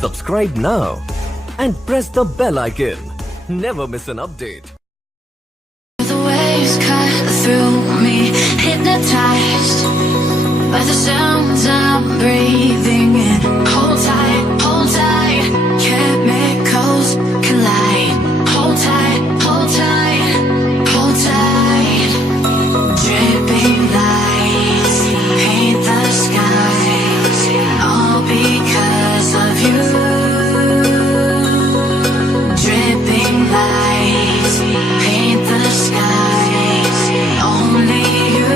Subscribe now and press the bell icon. Never miss an update. The waves cut through me, hypnotized by the sounds I'm breathing in. Hold tight, chemicals collide. Hold tight, hold tight, hold tight. Dripping lights paint the skies, all because of you. Dripping lights paint the skies, only you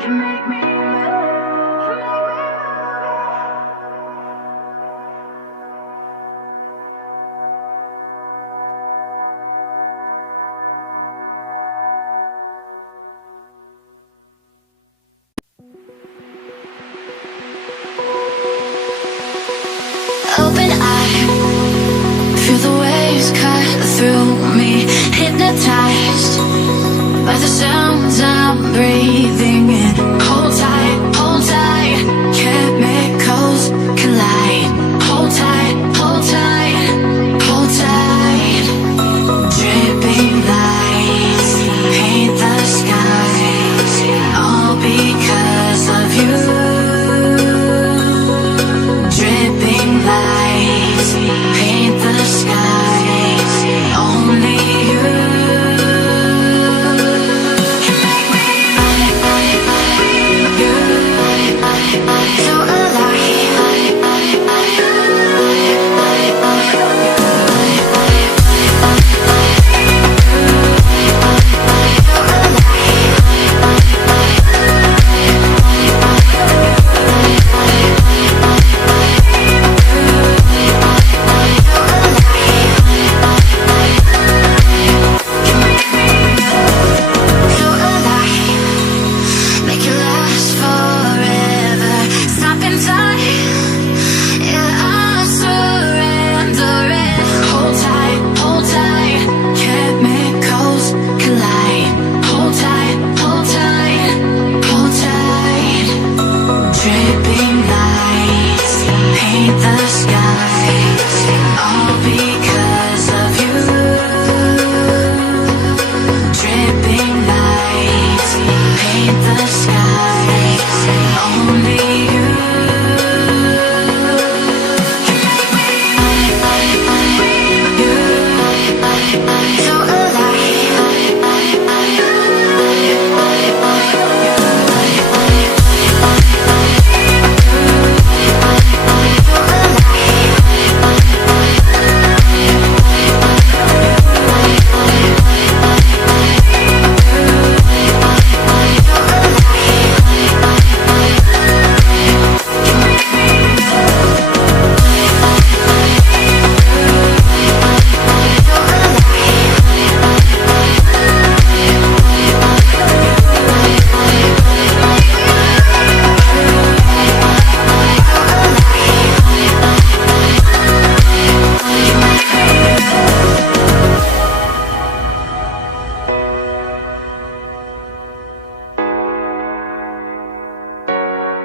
can make me so alive. Open eye, feel the waves cut through me, hypnotized by the sounds I'm breathing in. Hold tight, chemicals collide. Hold tight, hold tight, hold tight. Dripping lights paint the skies, all because of you. Dripping lights paint the skies, only you can make me so alive.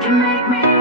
You make me